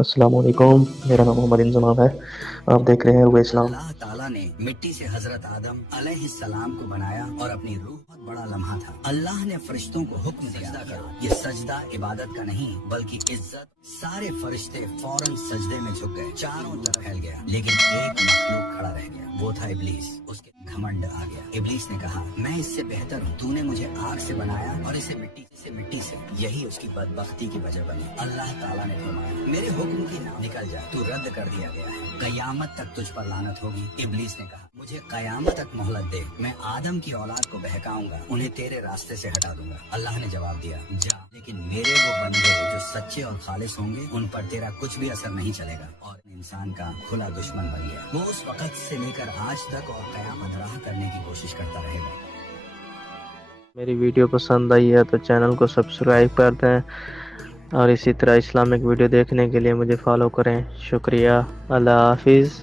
السلام علیکم، میرا نام محمد انضمام ہے۔ آپ دیکھ رہے ہیں روح اسلام۔ اللہ تعالیٰ نے مٹی سے حضرت آدم علیہ السلام کو بنایا اور اپنی روح بہت بڑا لمحہ تھا۔ اللہ نے فرشتوں کو حکم دیا یہ سجدہ عبادت کا نہیں بلکہ عزت۔ سارے فرشتے فوراً سجدے میں جھک گئے، چاروں طرف پھیل گیا، لیکن ایک مخلوق کھڑا رہ گیا، وہ تھا ابلیس۔ اس کے گھمنڈ آ گیا۔ ابلیس نے کہا میں اس سے بہتر ہوں، تو نے مجھے آگ سے بنایا اور اسے مٹی سے۔ یہی اس کی بدبختی کی وجہ بنی۔ اللہ تعالیٰ نے فرمایا میرے حکم کی نہ نکل جا، تو رد کر دیا گیا ہے، قیامت تک تجھ پر لعنت ہوگی۔ ابلیس نے کہا مجھے قیامت تک مہلت دے، میں آدم کی اولاد کو بہکاؤں گا، انہیں تیرے راستے سے ہٹا دوں گا۔ اللہ نے جواب دیا جا، لیکن میرے وہ بندے جو سچے اور خالص ہوں گے ان پر تیرا کچھ بھی اثر نہیں چلے گا، اور انسان کا کھلا دشمن بن گیا۔ وہ اس وقت سے لے کر آج تک اور قیامت راہ کرنے کی کوشش کرتا رہے گا۔ میری ویڈیو پسند آئی ہے تو چینل کو سبسکرائب کر دیں، اور اسی طرح اسلامک ویڈیو دیکھنے کے لیے مجھے فالو کریں۔ شکریہ، اللہ حافظ۔